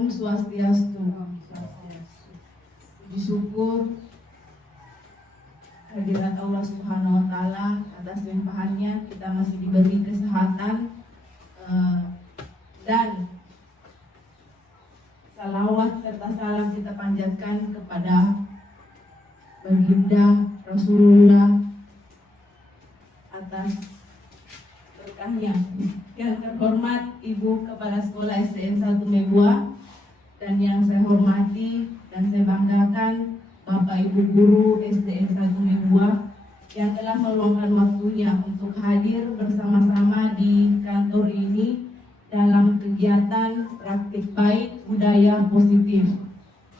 Om Swastiastu. Puji syukur hadirat Allah Subhanahu wa Ta'ala atas limpahannya kita masih diberi kesehatan, dan salawat serta salam kita panjatkan kepada Baginda Rasulullah atas berkahnya. Yang terhormat Ibu Kepala Sekolah SDN 1 Mebua, dan yang saya hormati dan saya banggakan Bapak Ibu Guru SDN 1 Mebua yang telah meluangkan waktunya untuk hadir bersama-sama di kantor ini dalam kegiatan praktik baik budaya positif.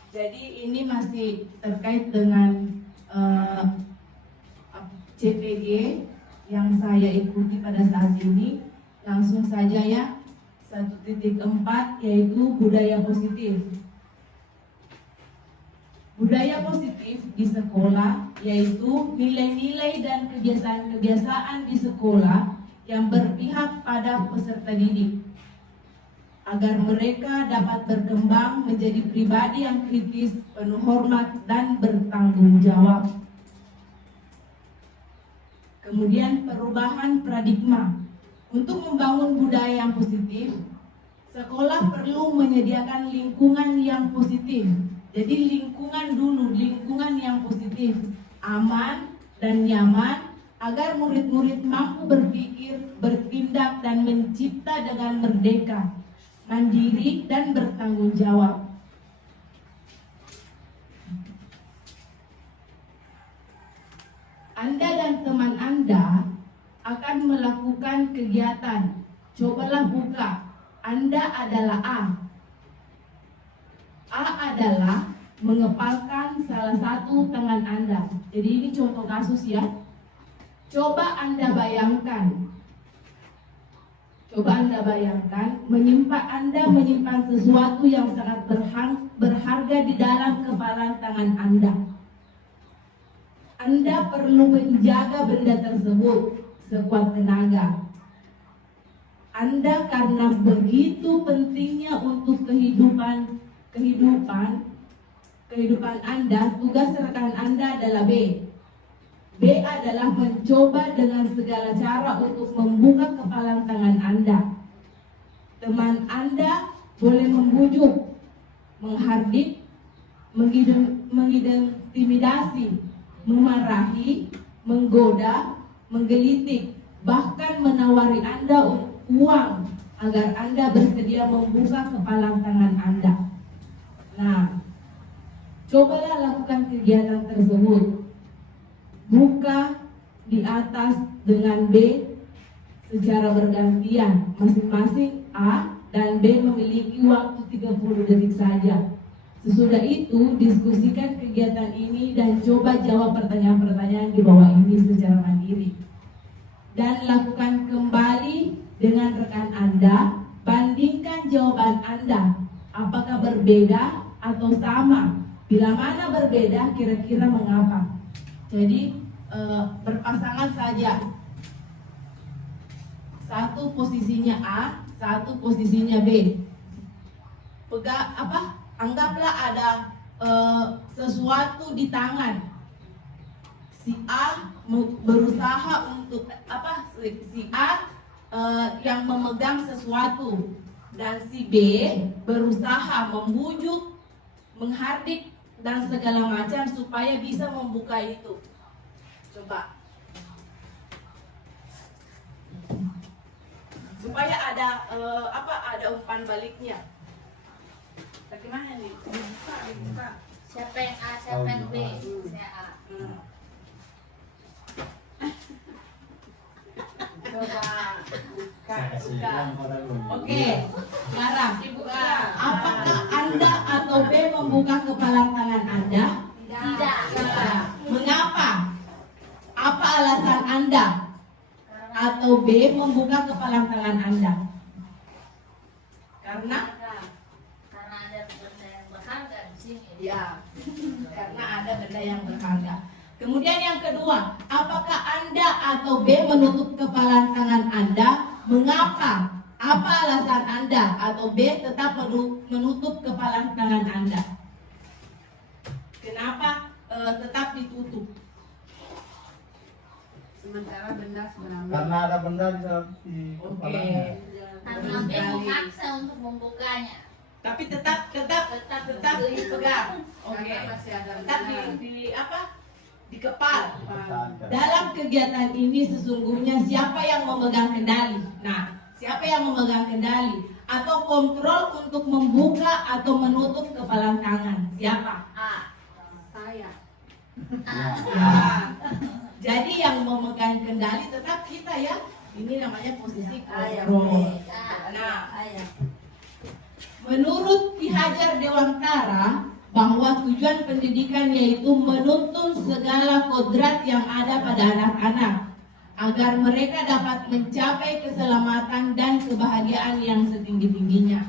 Jadi ini masih terkait dengan CPG yang saya ikuti pada saat ini. Langsung saja ya, 1.4 yaitu budaya positif. Budaya positif di sekolah yaitu nilai-nilai dan kebiasaan-kebiasaan di sekolah yang berpihak pada peserta didik, agar mereka dapat berkembang menjadi pribadi yang kritis, penuh hormat, dan bertanggung jawab. Kemudian perubahan paradigma. Untuk membangun budaya yang positif, sekolah perlu menyediakan lingkungan yang positif. Jadi lingkungan dulu, lingkungan yang positif, aman dan nyaman, agar murid-murid mampu berpikir, bertindak, dan mencipta dengan merdeka, mandiri, dan bertanggung jawab. Anda dan teman Anda akan melakukan kegiatan. Cobalah buka. Anda adalah A. A adalah mengepalkan salah satu tangan Anda. Jadi ini contoh kasus ya. Coba Anda bayangkan. Anda menyimpan sesuatu yang sangat berharga di dalam kepalan tangan Anda. Anda perlu menjaga benda tersebut sekuat tenaga. Anda karena begitu pentingnya untuk kehidupan Anda, tugas rekan Anda adalah B. B adalah mencoba dengan segala cara untuk membuka kepalan tangan Anda. Teman Anda boleh membujuk, menghardik, mengintimidasi, memarahi, menggoda, menggelitik, bahkan menawari Anda uang agar Anda bersedia membuka kepalan tangan Anda. Nah, cobalah lakukan kegiatan tersebut. Buka di atas dengan B secara bergantian. Masing-masing A dan B memiliki waktu 30 detik saja. Sesudah itu, diskusikan kegiatan ini dan coba jawab pertanyaan-pertanyaan di bawah ini secara mandiri. Dan lakukan kembali dengan rekan Anda, bandingkan jawaban Anda. Apakah berbeda atau sama? Bila mana berbeda, kira-kira mengapa? Jadi berpasangan saja. Satu posisinya A, satu posisinya B. Anggaplah ada sesuatu di tangan. Si A berusaha untuk si A yang memegang sesuatu, dan si B berusaha membujuk, menghardik, dan segala macam supaya bisa membuka itu. Coba. Supaya ada ada umpan baliknya. Bagaimana nih? Buka. Siapa yang A, siapa yang B? Saya A. Coba buka. Oke, sekarang dibuka. Apakah Anda atau B membuka kepalan tangan Anda? Tidak. Mengapa? Apa alasan Anda atau B membuka kepalan tangan Anda? Karena ada benda yang berharga di sini. ya, karena ada benda yang berharga. Kemudian yang kedua, apakah Anda atau B menutup kepalan tangan Anda? Mengapa? Apa alasan Anda? Atau B, tetap menutup kepala tangan Anda. Kenapa tetap ditutup? Sementara benda sebenarnya. Karena ada benda di Oke. kepalanya. Karena B memaksa untuk membukanya. Tapi tetap dipegang. Oke. Karena masih ada Tetap benda. di apa? Di kepala. Pertahankan. Dalam kegiatan ini sesungguhnya siapa yang memegang kendali? Nah, siapa yang memegang kendali? Atau kontrol untuk membuka atau menutup kepala tangan? Siapa? A. Saya. Ya. Jadi yang memegang kendali tetap kita ya. Ini namanya posisi kontrol. Nah, menurut Ki Hajar Dewantara, bahwa tujuan pendidikan yaitu menuntun segala kodrat yang ada pada anak-anak agar mereka dapat mencapai keselamatan dan kebahagiaan yang setinggi-tingginya,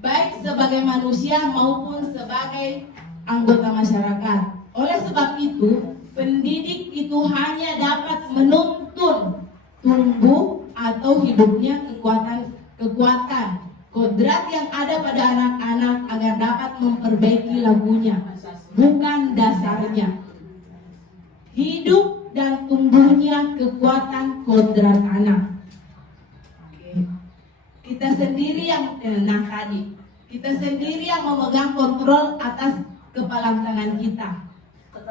baik sebagai manusia maupun sebagai anggota masyarakat. Oleh sebab itu, pendidik itu hanya dapat menuntun tumbuh atau hidupnya kekuatan kodrat yang ada pada anak-anak agar dapat memperbaiki lakunya, bukan dasarnya. Hidup dan tumbuhnya kekuatan kodrat anak. Oke. Kita sendiri yang kita sendiri yang memegang kontrol atas kepala tangan kita.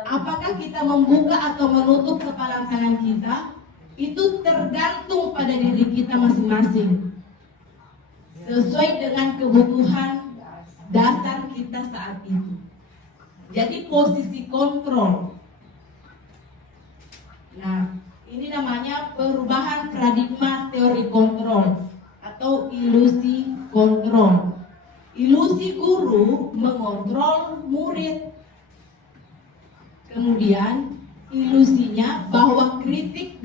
Apakah kita membuka atau menutup kepala tangan kita? Itu tergantung pada diri kita masing-masing, sesuai dengan kebutuhan dasar kita saat itu. Jadi posisi kontrol. Nah, ini namanya perubahan paradigma teori kontrol atau ilusi kontrol. Ilusi guru mengontrol murid. Kemudian ilusinya bahwa kritik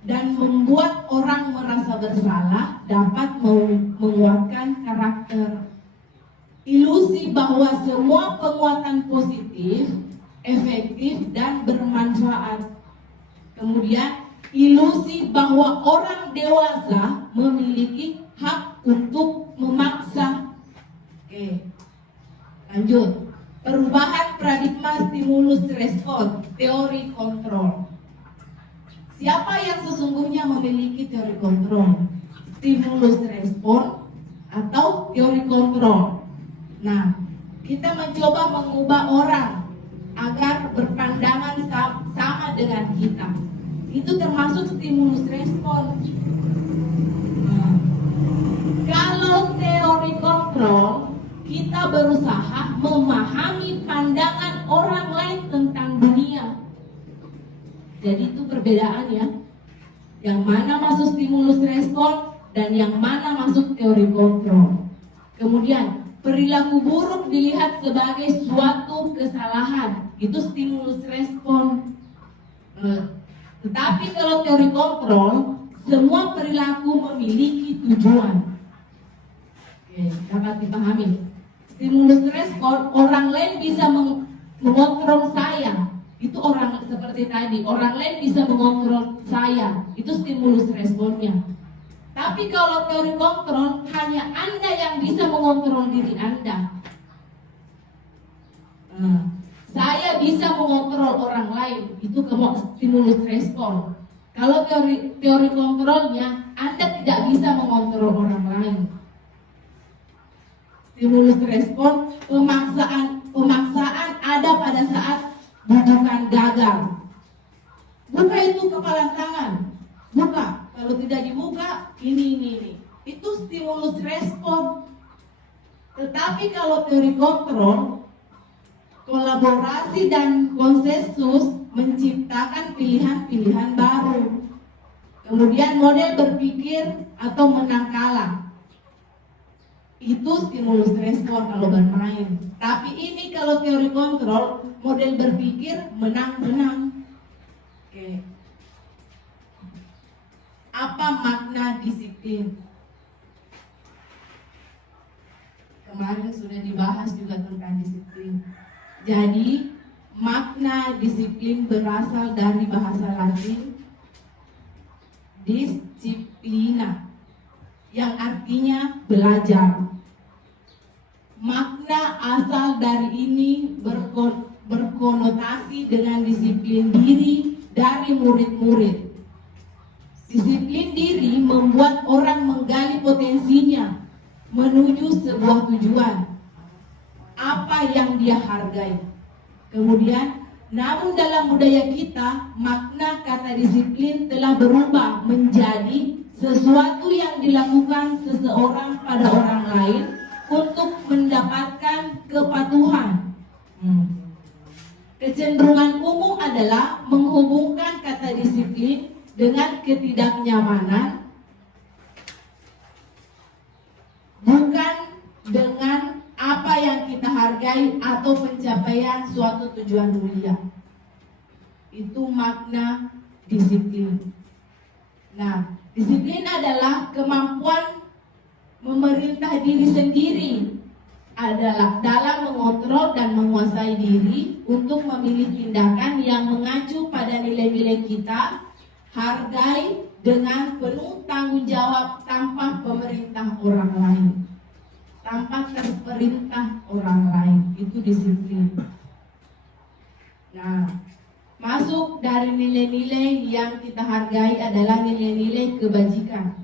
dan membuat orang merasa bersalah dapat menguatkan karakter. Ilusi bahwa semua penguatan positif, efektif, dan bermanfaat. Kemudian ilusi bahwa orang dewasa memiliki hak untuk memaksa. Oke, lanjut. Perubahan paradigma stimulus respon, teori kontrol. Siapa yang sesungguhnya memiliki teori kontrol? Stimulus respon atau teori kontrol? Nah, kita mencoba mengubah orang agar berpandangan sama dengan kita. Itu termasuk stimulus respon. Nah, kalau teori kontrol, kita berusaha memahami pandangan orang lain tentang dunia. Jadi itu perbedaan ya. Yang mana masuk stimulus respon dan yang mana masuk teori kontrol. Kemudian perilaku buruk dilihat sebagai suatu kesalahan. Itu stimulus respon. Tetapi kalau teori kontrol, semua perilaku memiliki tujuan. Oke, dapat dipahami. Stimulus respon, orang lain bisa mengontrol saya. Itu orang seperti tadi, orang lain bisa mengontrol saya. Itu stimulus responnya. Tapi kalau teori kontrol, hanya Anda yang bisa mengontrol diri Anda. Saya bisa mengontrol orang lain. Itu stimulus respon. Kalau teori kontrolnya, Anda tidak bisa mengontrol orang lain. Stimulus respon, pemaksaan ada pada saat bukan gagal. Buka itu kepala tangan. Buka. Kalau tidak dibuka, ini. Itu stimulus respon. Tetapi kalau teori kontrol, kolaborasi dan konsensus menciptakan pilihan-pilihan baru. Kemudian model berpikir atau menang kalah. Itu stimulus respon kalau bermain. Tapi ini kalau teori kontrol, model berpikir menang-menang. Oke. Apa makna disiplin? Kemarin sudah dibahas juga tentang disiplin. Jadi makna disiplin berasal dari bahasa Latin disciplina. yang artinya belajar. Makna asal dari ini berkonotasi dengan disiplin diri dari murid-murid. Disiplin diri membuat orang menggali potensinya menuju sebuah tujuan, apa yang dia hargai. Kemudian, namun dalam budaya kita, makna kata disiplin telah berubah menjadi sesuatu yang dilakukan seseorang pada orang lain untuk mendapatkan kepatuhan. Kecenderungan umum adalah menghubungkan kata disiplin dengan ketidaknyamanan, bukan dengan apa yang kita hargai atau pencapaian suatu tujuan mulia. Itu makna disiplin. Nah, disiplin adalah kemampuan memerintah diri sendiri, adalah dalam mengontrol dan menguasai diri untuk memilih tindakan yang mengacu pada nilai-nilai kita, hargai dengan penuh tanggung jawab tanpa pemerintah orang lain. Tanpa terperintah orang lain, itu disiplin. Nah, masuk dari nilai-nilai yang kita hargai adalah nilai-nilai kebajikan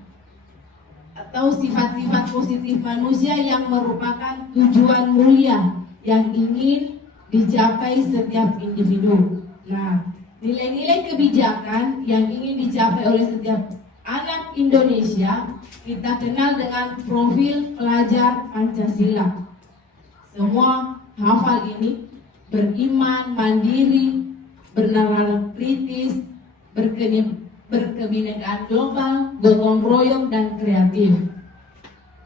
atau sifat-sifat positif manusia yang merupakan tujuan mulia yang ingin dicapai setiap individu. Nah, nilai-nilai kebijakan yang ingin dicapai oleh setiap anak Indonesia kita kenal dengan profil pelajar Pancasila. Semua hafal ini: beriman, mandiri, bernalar kritis, berkebinekaan global, gotong royong, dan kreatif.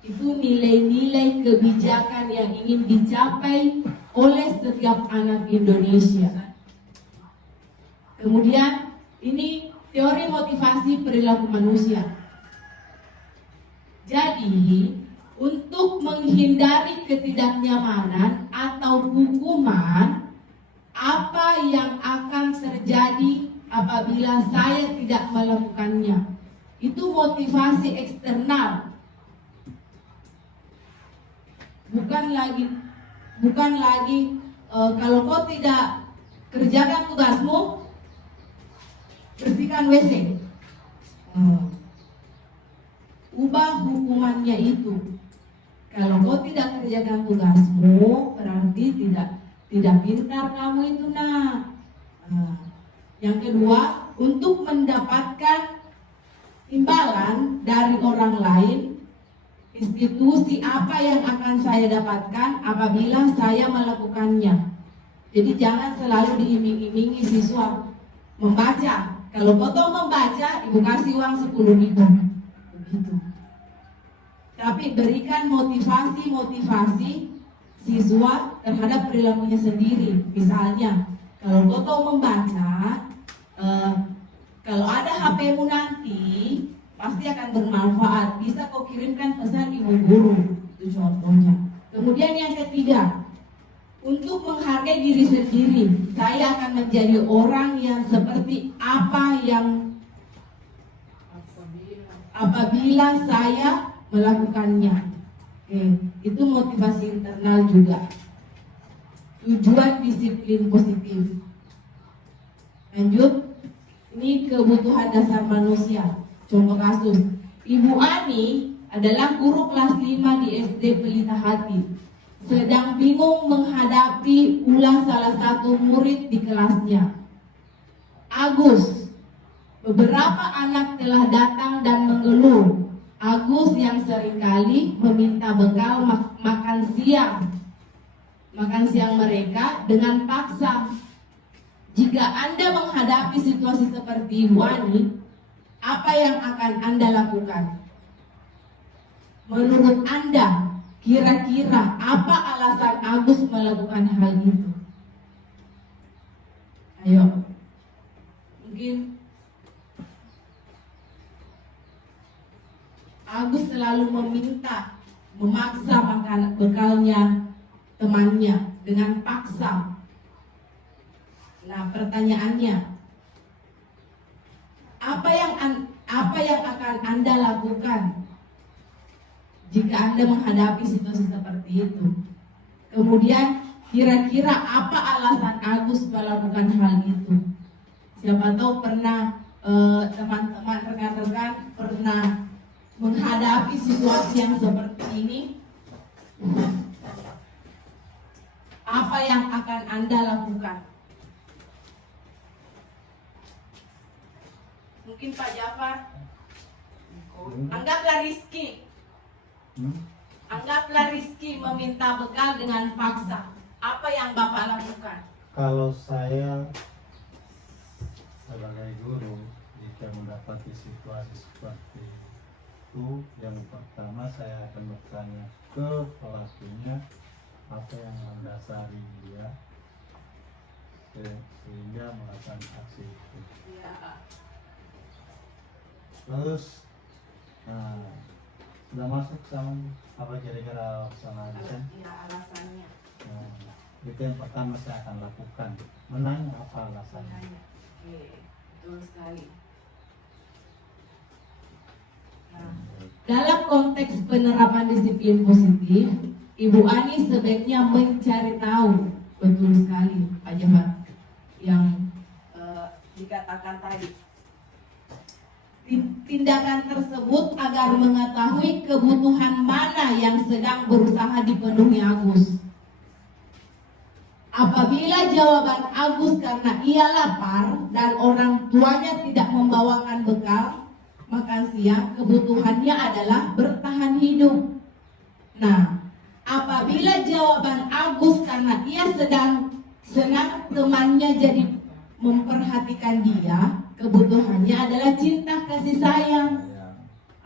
Itu nilai-nilai kebijakan yang ingin dicapai oleh setiap anak Indonesia. Kemudian ini teori motivasi perilaku manusia. Jadi, untuk menghindari ketidaknyamanan atau hukuman, apa yang akan terjadi apabila saya tidak melakukannya? Itu motivasi eksternal. Bukan lagi kalau kau tidak kerjakan tugasmu, bersihkan WC. Ubah hukumannya itu. Kalau kau tidak kerjakan tugasmu, berarti tidak pintar kamu itu, nak. Yang kedua, untuk mendapatkan imbalan dari orang lain, institusi apa yang akan saya dapatkan apabila saya melakukannya. Jadi jangan selalu diiming-imingi siswa membaca. Kalau kau tahu membaca, ibu kasih uang 10.000. Begitu. Tapi berikan motivasi siswa terhadap perilakunya sendiri. Misalnya, kalau kau tahu membaca, kalau ada HP-mu nanti pasti akan bermanfaat. Bisa kau kirimkan pesan ibu guru. Itu contohnya. Kemudian yang ketiga, untuk menghargai diri sendiri, saya akan menjadi orang yang seperti apa yang apabila saya melakukannya. Itu motivasi internal juga. Tujuan disiplin positif. Lanjut, ini kebutuhan dasar manusia. Contoh kasus, Ibu Ani adalah guru kelas 5 di SD Pelita Hati. Sedang bingung menghadapi ulah salah satu murid di kelasnya, Agus. Beberapa anak telah datang dan mengeluh. Agus yang seringkali meminta bekal makan siang mereka dengan paksa. Jika Anda menghadapi situasi seperti Ibu Ani, apa yang akan Anda lakukan? Menurut Anda, kira-kira apa alasan Agus melakukan hal itu? Ayo, mungkin Agus selalu memaksa makan bekalnya temannya dengan paksa. Nah, pertanyaannya, apa yang akan Anda lakukan jika Anda menghadapi situasi seperti itu. Kemudian kira-kira apa alasan Agus melakukan hal itu? Siapa tahu pernah teman-teman rekan-rekan pernah menghadapi situasi yang seperti ini. Apa yang akan Anda lakukan? Mungkin Pak Jafar. Anggaplah Rizky. Anggaplah Rizky meminta bekal dengan paksa. Apa yang Bapak lakukan? Kalau saya sebagai guru, jika mendapati situasi seperti itu, yang pertama saya akan bertanya ke pelakunya apa yang mendasari dia sehingga melakukan aksi itu. Ya. Terus sudah masuk sama apa kira-kira sama desain? Ya, alasannya. Itu yang pertama saya akan lakukan, menanya apa alasannya. Oke, betul sekali. Nah, dalam konteks penerapan disiplin positif, Ibu Ani sebaiknya mencari tahu, betul sekali Pak Jafar, yang dikatakan tadi. Tindakan tersebut agar mengetahui kebutuhan mana yang sedang berusaha dipenuhi Agus. Apabila jawaban Agus karena ia lapar dan orang tuanya tidak membawakan bekal makan siang, kebutuhannya adalah bertahan hidup. Nah, apabila jawaban Agus karena ia sedang senang temannya jadi memperhatikan dia, kebutuhannya adalah cinta kasih sayang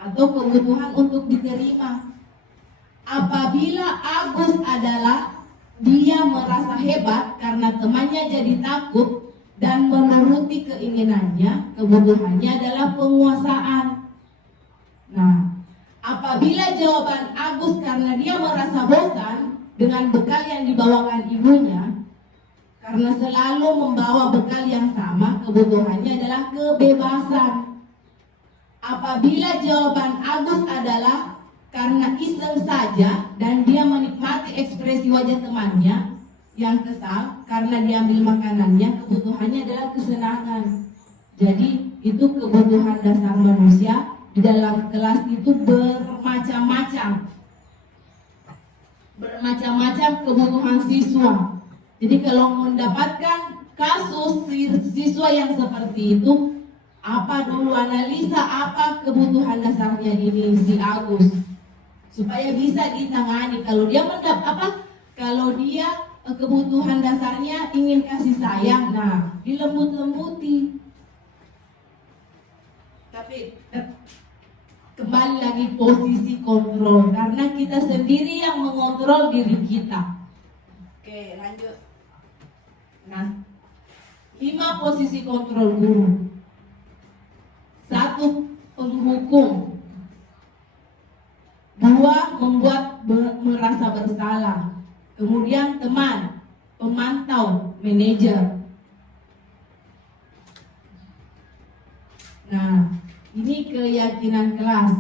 atau kebutuhan untuk diterima. Apabila Agus adalah dia merasa hebat karena temannya jadi takut dan menuruti keinginannya, kebutuhannya adalah penguasaan. Nah, apabila jawaban Agus karena dia merasa bosan dengan bekal yang dibawakan ibunya, karena selalu membawa bekal yang sama, kebutuhannya adalah kebebasan. Apabila jawaban Agus adalah karena iseng saja dan dia menikmati ekspresi wajah temannya yang kesal karena diambil makanannya, kebutuhannya adalah kesenangan. Jadi itu kebutuhan dasar manusia. Di dalam kelas itu bermacam-macam kebutuhan siswa. Jadi kalau mendapatkan kasus siswa yang seperti itu, apa dulu analisa apa kebutuhan dasarnya ini si Agus supaya bisa ditangani. Kalau dia kalau dia kebutuhan dasarnya ingin kasih sayang, nah dilembut-lembuti. Tapi kembali lagi posisi kontrol, karena kita sendiri yang mengontrol diri kita. Oke, lanjut. Nah, 5 posisi kontrol guru. 1, penghukum. 2, membuat merasa bersalah. Kemudian teman, pemantau, manajer. Nah, ini keyakinan kelas.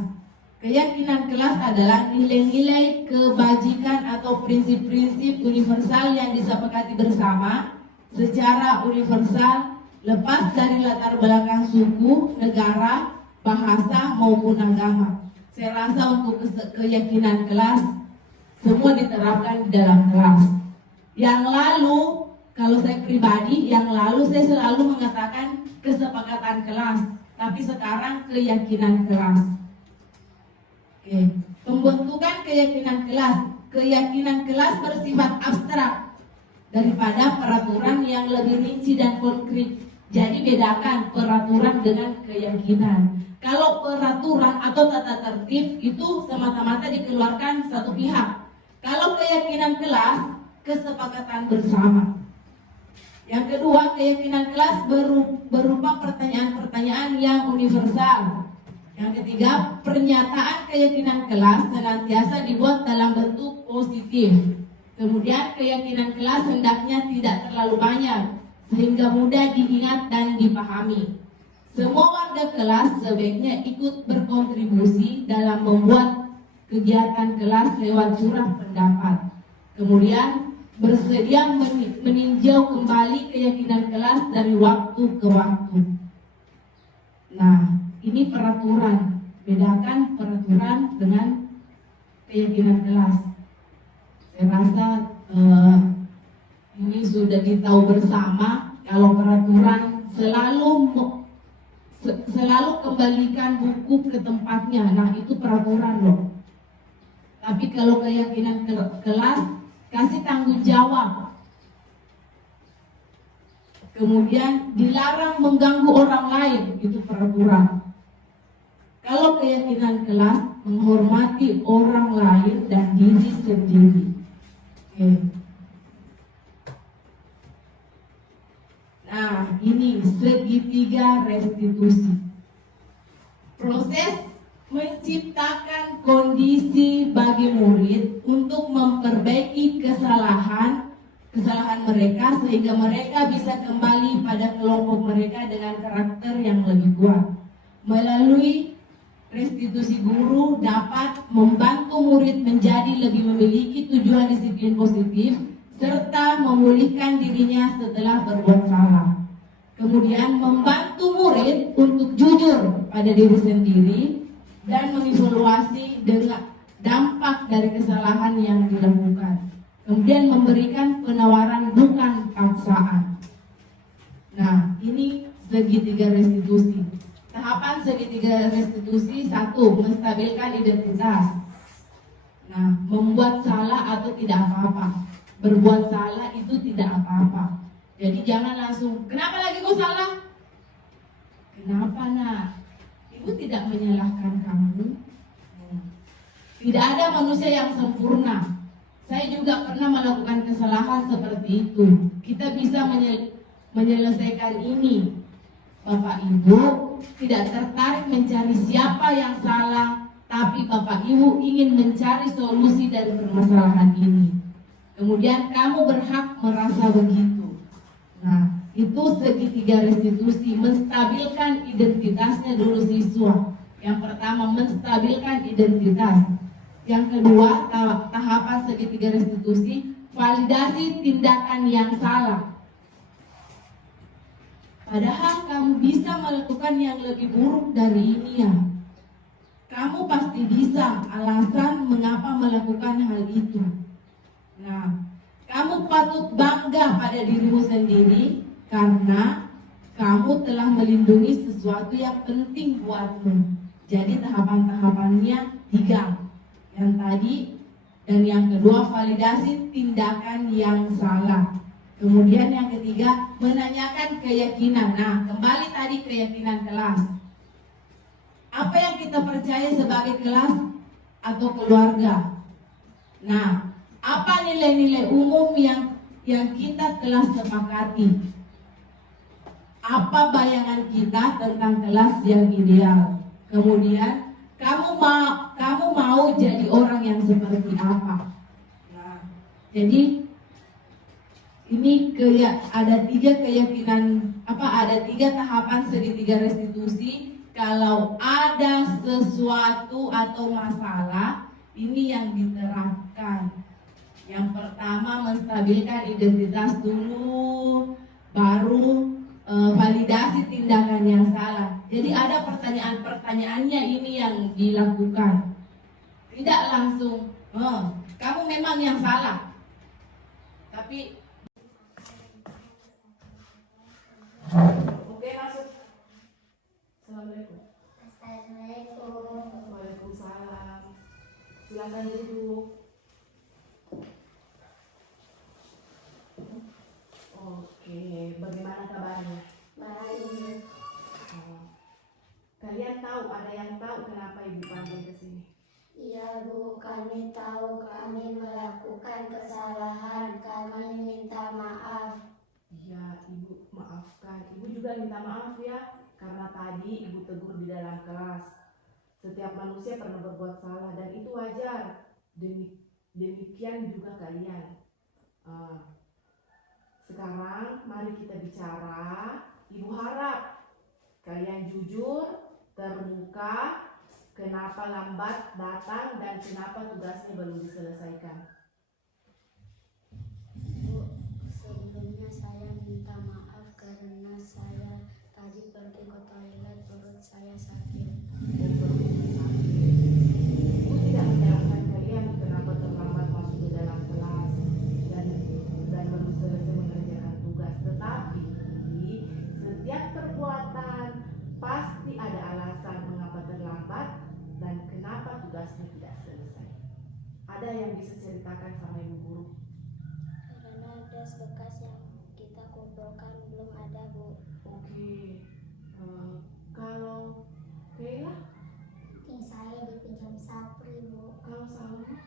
Keyakinan kelas adalah nilai-nilai kebajikan atau prinsip-prinsip universal yang disepakati bersama secara universal, lepas dari latar belakang suku, negara, bahasa maupun agama. Saya rasa untuk keyakinan kelas semua diterapkan di dalam kelas. Yang lalu, kalau saya pribadi, yang lalu saya selalu mengatakan kesepakatan kelas, tapi sekarang keyakinan kelas. Oke, pembentukan keyakinan kelas. Keyakinan kelas bersifat abstrak daripada peraturan yang lebih rinci dan konkret. Jadi bedakan peraturan dengan keyakinan. Kalau peraturan atau tata tertib itu semata-mata dikeluarkan satu pihak. Kalau keyakinan kelas, kesepakatan bersama. Yang kedua, keyakinan kelas berupa pertanyaan-pertanyaan yang universal. Yang ketiga, pernyataan keyakinan kelas senantiasa dibuat dalam bentuk positif. Kemudian keyakinan kelas hendaknya tidak terlalu banyak sehingga mudah diingat dan dipahami. Semua warga kelas sebaiknya ikut berkontribusi dalam membuat kegiatan kelas lewat surah pendapat. Kemudian bersedia meninjau kembali keyakinan kelas dari waktu ke waktu. Nah, ini peraturan. Bedakan peraturan dengan keyakinan kelas. Saya rasa ini sudah ditahu bersama kalau peraturan selalu kembalikan buku ke tempatnya. Nah, itu peraturan loh. Tapi kalau keyakinan kelas, kasih tanggung jawab. Kemudian dilarang mengganggu orang lain, itu peraturan. Kalau keyakinan kelas, menghormati orang lain dan diri sendiri. Oke. Nah, ini segitiga restitusi. Proses menciptakan kondisi bagi murid untuk memperbaiki kesalahan mereka sehingga mereka bisa kembali pada kelompok mereka dengan karakter yang lebih kuat. Melalui restitusi, guru dapat membantu murid menjadi lebih memiliki tujuan disiplin positif serta memulihkan dirinya setelah berbuat salah. Kemudian membantu murid untuk jujur pada diri sendiri dan mengevaluasi dengan dampak dari kesalahan yang dilakukan. Kemudian memberikan penawaran bukan paksaan. Nah, ini segitiga restitusi. Tahapan segitiga restitusi: 1. Menstabilkan identitas. Nah, membuat salah atau tidak apa-apa. Berbuat salah itu tidak apa-apa. Jadi jangan langsung, kenapa lagi kau salah? Kenapa nak? Ibu tidak menyalahkan kamu. Tidak ada manusia yang sempurna. Saya juga pernah melakukan kesalahan seperti itu. Kita bisa menyelesaikan ini. Bapak Ibu tidak tertarik mencari siapa yang salah, tapi Bapak Ibu ingin mencari solusi dari permasalahan ini. Kemudian kamu berhak merasa begitu. Nah, itu segitiga restitusi, menstabilkan identitasnya dulu siswa. Yang pertama, menstabilkan identitas. Yang kedua, tahapan segitiga restitusi, validasi tindakan yang salah. Padahal kamu bisa melakukan yang lebih buruk dari ini ya. Kamu pasti bisa, alasan mengapa melakukan hal itu. Nah, kamu patut bangga pada dirimu sendiri karena kamu telah melindungi sesuatu yang penting buatmu. Jadi tahapan-tahapannya 3. Yang tadi dan yang kedua, validasi tindakan yang salah. Kemudian yang ketiga, menanyakan keyakinan. Nah, kembali tadi keyakinan kelas. Apa yang kita percaya sebagai kelas atau keluarga? Nah, apa nilai-nilai umum yang kita telah sepakati? Apa bayangan kita tentang kelas yang ideal? Kemudian kamu mau jadi orang yang seperti apa? Nah, jadi ini ada 3 keyakinan ada 3 tahapan segitiga restitusi. Kalau ada sesuatu atau masalah, ini yang diterapkan. Yang pertama, menstabilkan identitas dulu, baru validasi tindakan yang salah. Jadi ada pertanyaan-pertanyaannya ini yang dilakukan. Tidak langsung, kamu memang yang salah. Tapi oke, masuk. Assalamualaikum. Assalamualaikum. Waalaikumsalam. Silakan duduk. Oke, bagaimana kabarnya? Baik. Kalian tahu, ada yang tahu kenapa ibu panggil ke sini? Iya Bu, kami tahu kami melakukan kesalahan. Kami minta maaf. Iya, ibu maafkan. Ibu juga minta maaf ya, karena tadi ibu tegur di dalam kelas. Setiap manusia pernah berbuat salah dan itu wajar. Demikian juga kalian. Sekarang mari kita bicara. Ibu harap kalian jujur, terbuka, Kenapa lambat datang dan kenapa tugasnya belum diselesaikan? Bu, sebelumnya saya minta maaf karena saya tadi pergi ke toilet, perut saya sakit. Ibu tidak menyalahkan kalian kenapa terlambat masuk ke dalam kelas dan belum selesai mengerjakan tugas. Tetapi setiap perbuatan pasti ada alasan mengapa terlambat dan kenapa tugasnya tidak selesai. Ada yang bisa ceritakan sama ibu guru? Karena das bekas yang kita kumpulkan belum ada, Bu. Oke. Kalau Kayla, Lem saya dipinjam Sapri, Bu. kalau Salma,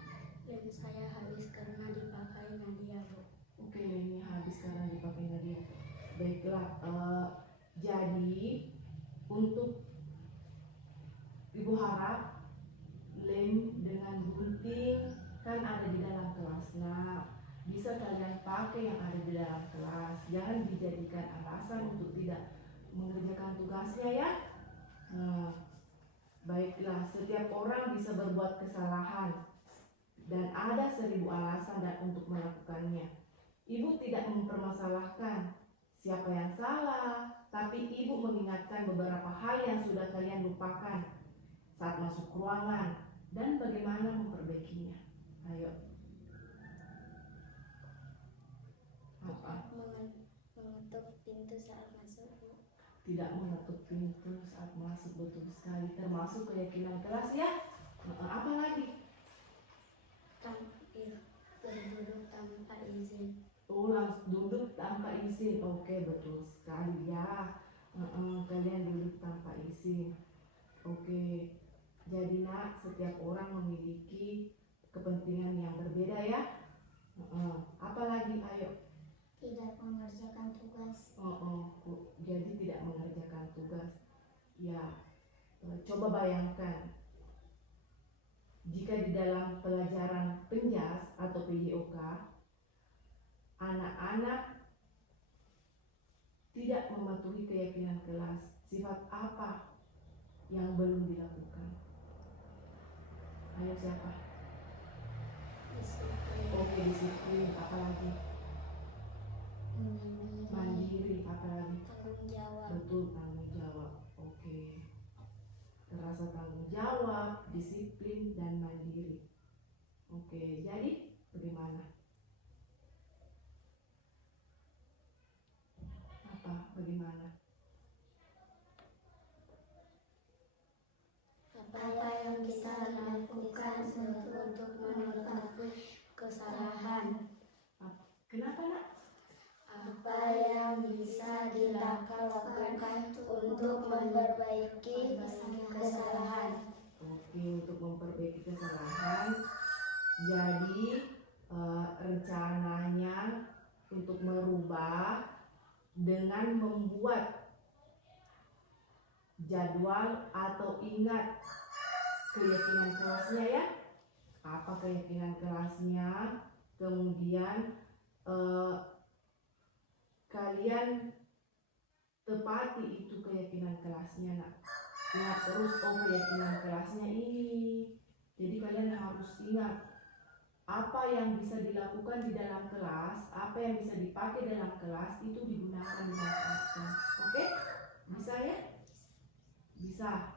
Lem saya habis karena dipakai Nadia, Bu. oke, ini habis karena dipakai Nadia. Baiklah, jadi untuk ibu harap lem dengan gunting kan ada di dalam kelas. Nah, bisa kalian pakai yang ada di dalam kelas. Jangan dijadikan alasan untuk tidak mengerjakan tugasnya ya. Nah, baiklah, setiap orang bisa berbuat kesalahan dan ada 1000 alasan dan untuk melakukannya. Ibu tidak mempermasalahkan siapa yang salah, tapi ibu mengingatkan beberapa hal yang sudah kalian lupakan saat masuk ruangan dan bagaimana memperbaikinya. Ayo. Apa? Mengetuk pintu saat masuk, Bu. Tidak mengetuk pintu saat masuk, betul sekali, termasuk keyakinan kelas ya. Apa lagi? Tampil berduduk tanpa izin. Langsung duduk tanpa izin. Oke, betul sekali ya. Kalian duduk tanpa izin. Oke. Jadi nak, setiap orang memiliki kepentingan yang berbeda ya. Apa lagi? Ayo. Tidak mengerjakan tugas. Jadi tidak mengerjakan tugas. Ya, coba bayangkan jika di dalam pelajaran penjas atau PJOK anak-anak tidak mematuhi keyakinan kelas, sifat apa yang belum dilakukan? Ayo siapa? Disiplin. Oke, disiplin. Apa lagi? Mandiri. Apa lagi? Tanggung jawab. Betul, tanggung jawab. Oke. Terasa tanggung jawab, disiplin, dan mandiri. Oke, jadi bagaimana? Apa? Bagaimana? Apa yang bisa dilakukan untuk mengetahui kesalahan? Kenapa nak? Apa yang bisa dilakukan untuk memperbaiki kesalahan? Oke, untuk memperbaiki kesalahan. Jadi rencananya untuk merubah dengan membuat jadwal atau ingat keyakinan kelasnya ya. Apa keyakinan kelasnya? Kemudian kalian tepati itu keyakinan kelasnya nak. Ingat terus, keyakinan kelasnya ini. Jadi kalian harus ingat apa yang bisa dilakukan di dalam kelas, apa yang bisa dipakai dalam kelas itu digunakan dimanfaatkan. Oke? Bisa ya? Bisa.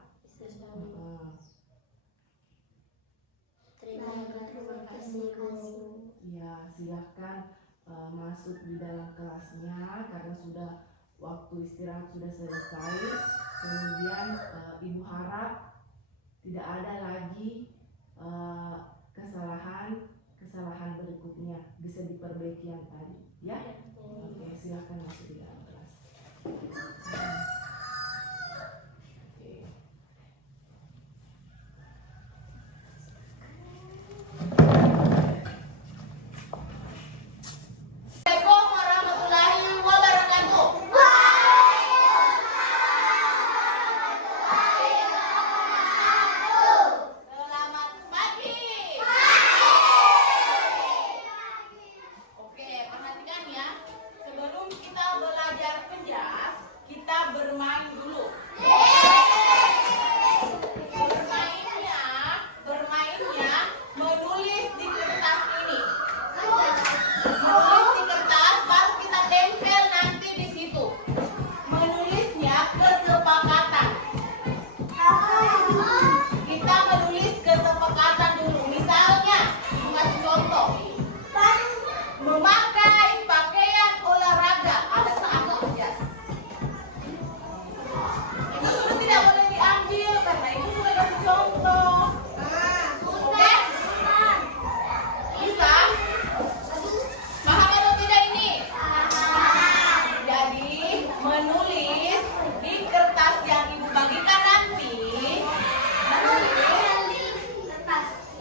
Terima kasih, Bu. Ya, silahkan masuk di dalam kelasnya karena sudah waktu istirahat sudah selesai. Kemudian ibu harap tidak ada lagi kesalahan berikutnya, bisa diperbaiki yang tadi ya. Oke, silahkan masuk di dalam kelas. Oke. Assalamualaikum warahmatullahi wabarakatuh. Selamat pagi. Oke, perhatikan ya. Sebelum kita belajar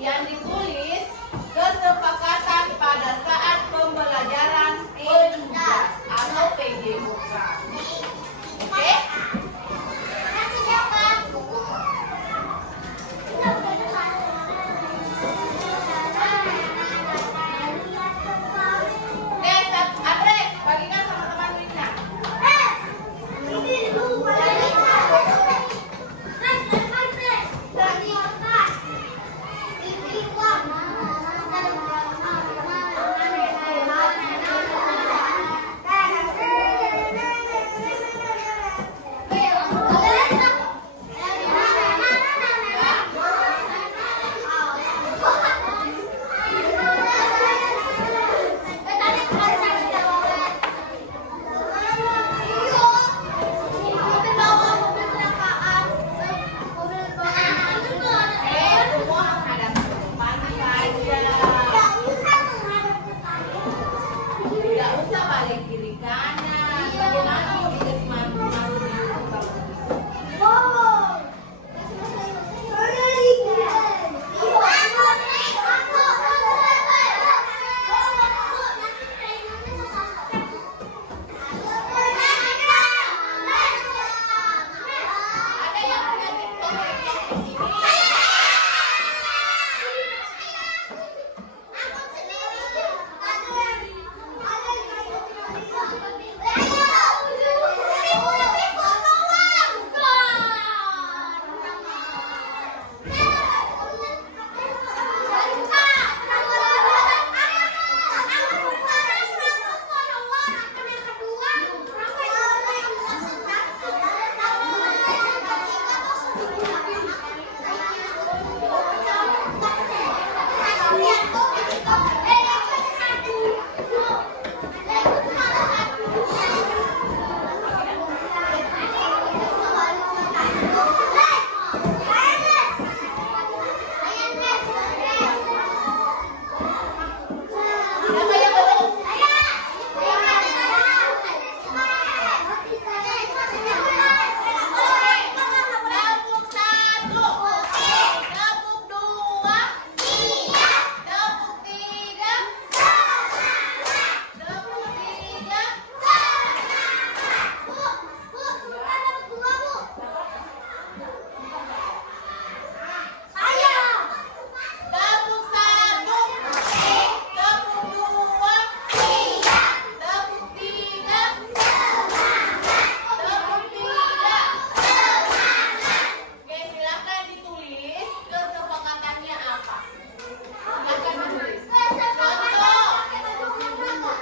Yang ditulis kesepakatan pada saat pembelajaran penugas atau PJ bukan. Oke? Adres, bagikan sama teman Rina. Tidak usah balik kiri kanan. Bagaimana mau dikasih malu-malu di YouTube? Ada yang punya TikTok di sini? Siapa yang belum? Tepuk satu, tepuk dua, tepuk tiga, tepuk tiga. Tepuk satu, tepuk dua, tepuk tiga, tepuk tiga. Oke, silakan ditulis kesepakatannya apa. Silakan ditulis.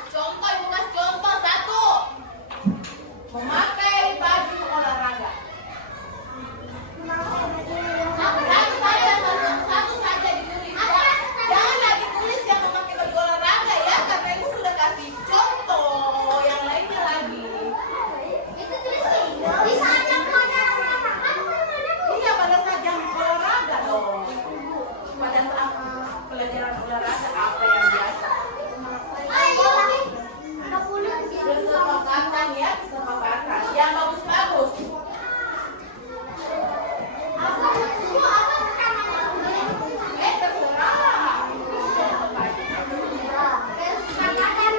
Contoh, ibu kasih contoh satu. Memakai baju olahraga. Satu saja ditulis. Jangan ditulis yang memakai baju olahraga ya, karena ibu sudah kasih contoh yang lainnya lagi. Iya, pada saat jam olahraga dong. Pada saat pelajaran olahraga apa yang biasa? Kesepakatan ya, kesepakatan. Yang bagus-bagus. Terserah. Kesepakatan.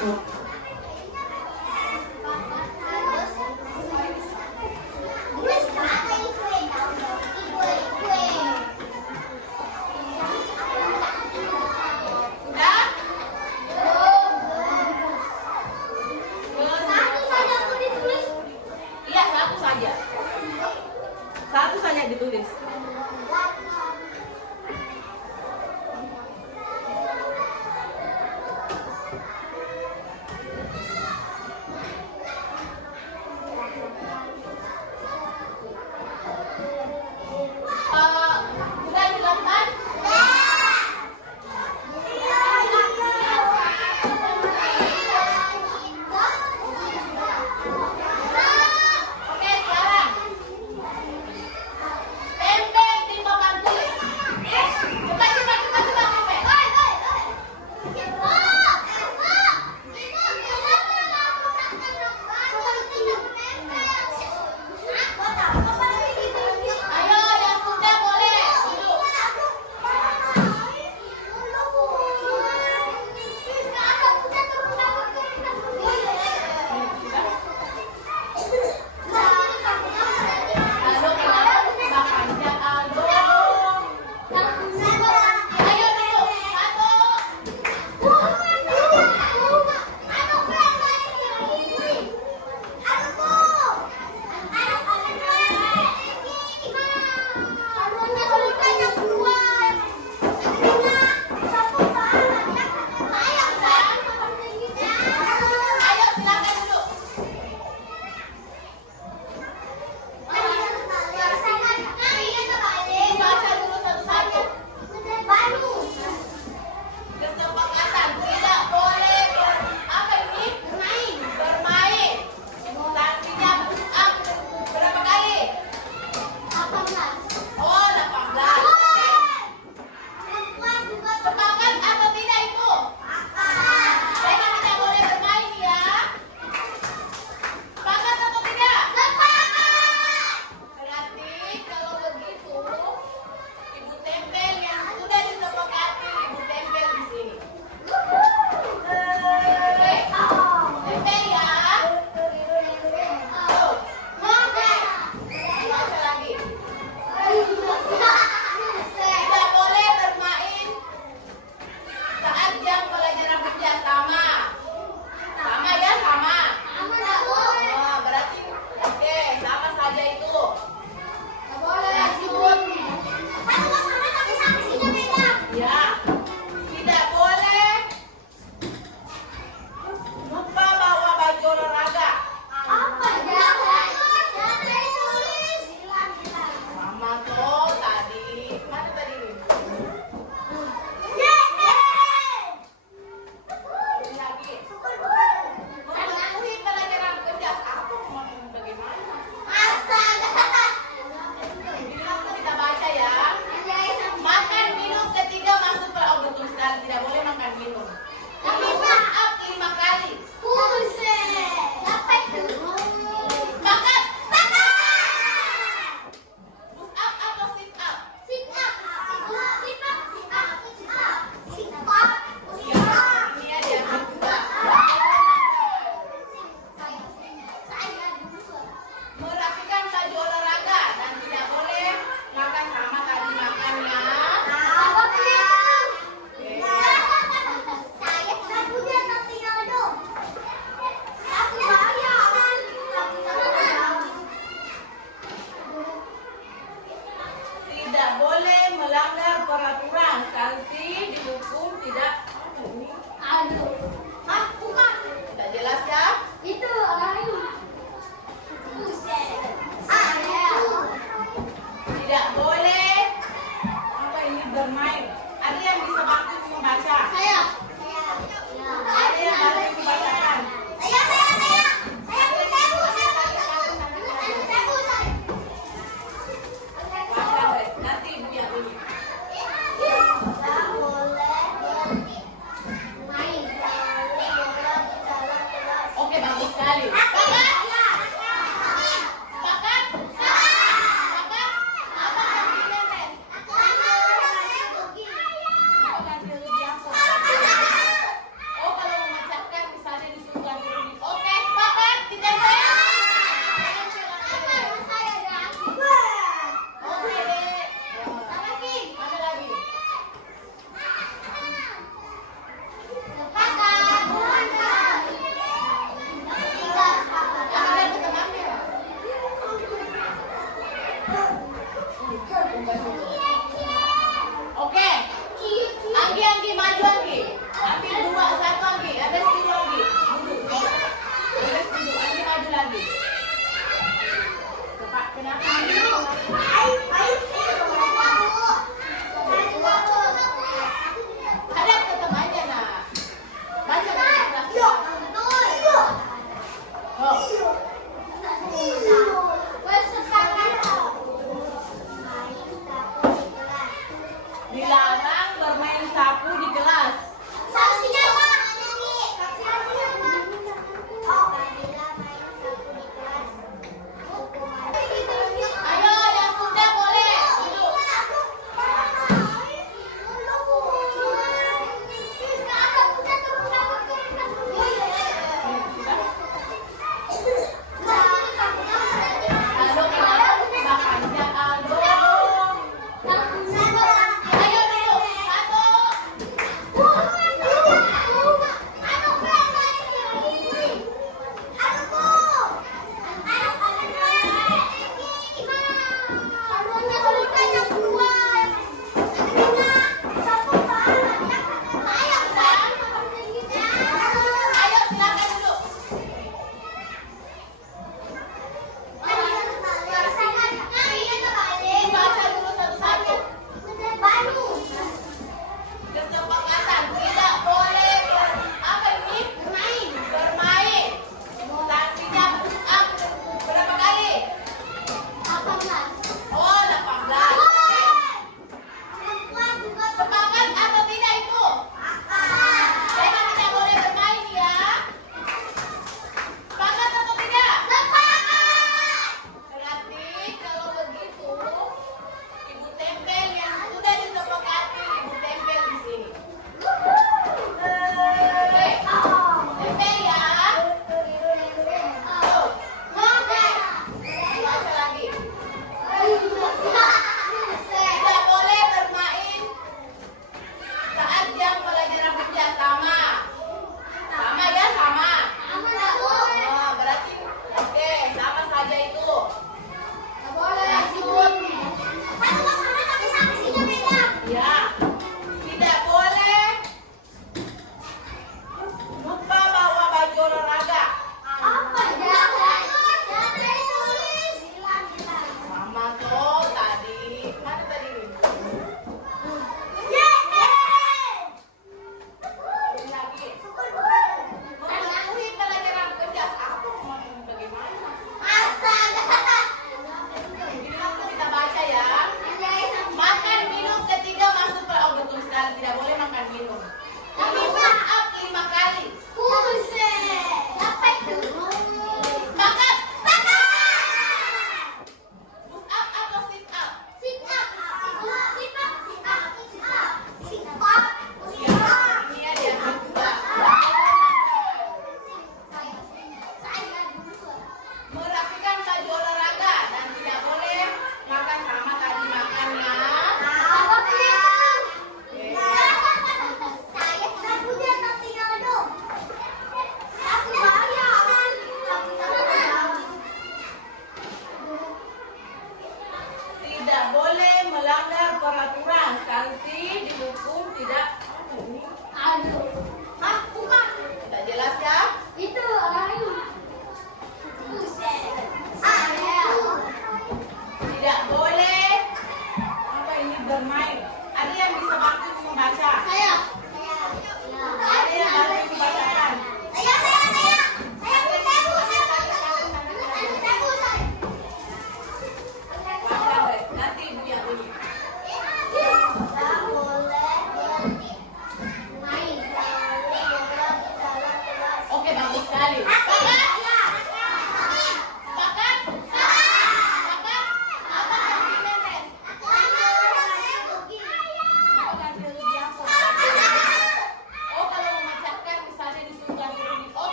Tulis.